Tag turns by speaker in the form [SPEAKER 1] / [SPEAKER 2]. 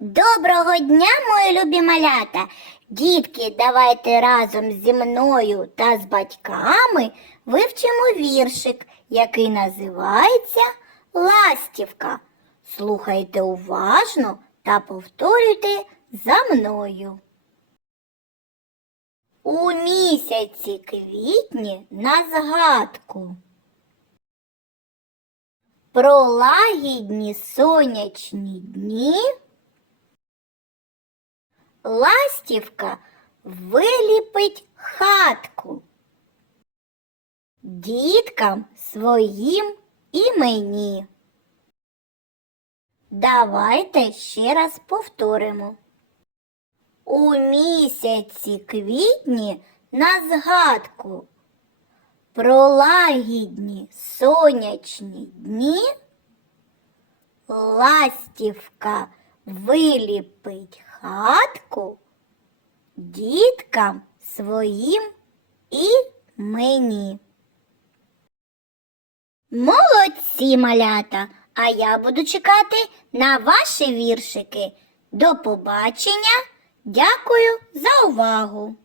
[SPEAKER 1] Доброго дня, мої любі малята! Дітки, давайте разом зі мною та з батьками вивчимо віршик, який називається Ластівка. Слухайте уважно та повторюйте за мною. У місяці квітні на згадку. Про лагідні сонячні дні Ластівка виліпить хатку діткам своїм і мені. Давайте ще раз повторимо. У місяці квітні на згадку про лагідні сонячні дні ластівка виліпить хатку діткам своїм і мені. Молодці малята! А я буду чекати на ваші віршики. До побачення! Дякую за увагу!